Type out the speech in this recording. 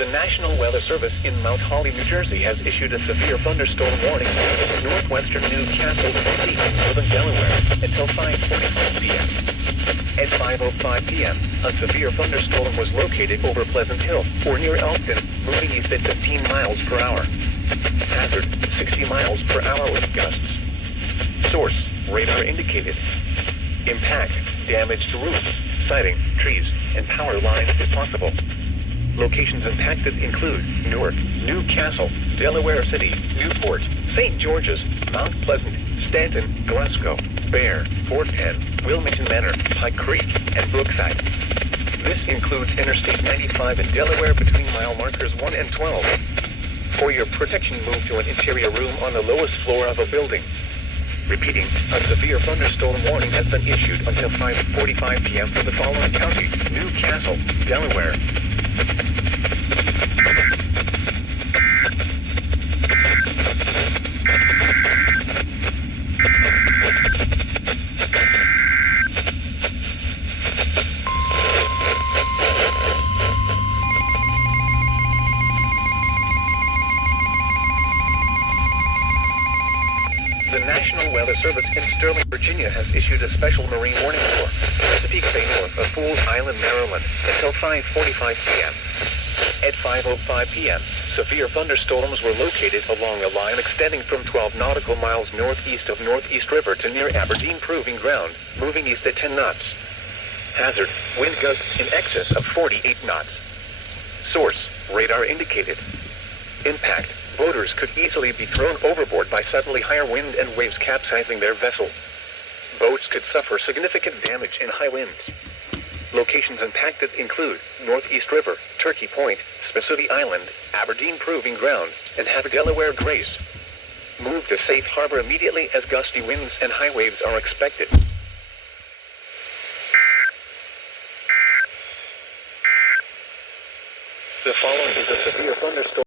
The National Weather Service in Mount Holly, New Jersey has issued a severe thunderstorm warning in northwestern Newcastle County, northern Delaware, until 5:45 p.m. At 5:05 p.m., a severe thunderstorm was located over Pleasant Hill or near Elkton, moving east at 15 miles per hour. Hazard, 60 miles per hour with gusts. Source, radar indicated. Impact, damage to roofs, siding, trees, and power lines if possible. Locations impacted include Newark, Newcastle, Delaware City, Newport, St. George's, Mount Pleasant, Stanton, Glasgow, Bear, Fort Penn, Wilmington Manor, Pike Creek, and Brookside. This includes Interstate 95 in Delaware between mile markers 1 and 12. For your protection, move to an interior room on the lowest floor of a building. Repeating, a severe thunderstorm warning has been issued until 5:45 p.m. for the following counties: Newcastle, Delaware. The National Weather Service in Sterling, Virginia has issued a special marine warning for Chesapeake Bay north of Fools Island, Maryland, until 5:45 p.m. At 5:05 p.m., severe thunderstorms were located along a line extending from 12 nautical miles northeast of Northeast River to near Aberdeen Proving Ground, moving east at 10 knots. Hazard, wind gusts in excess of 48 knots. Source, radar indicated. Impact, boaters could easily be thrown overboard by suddenly higher wind and waves capsizing their vessel. Boats could suffer significant damage in high winds. Locations impacted include Northeast River, Turkey Point, Spassuti Island, Aberdeen Proving Ground, and Have Delaware Grace. Move to safe harbor immediately as gusty winds and high waves are expected. The following is a severe thunderstorm.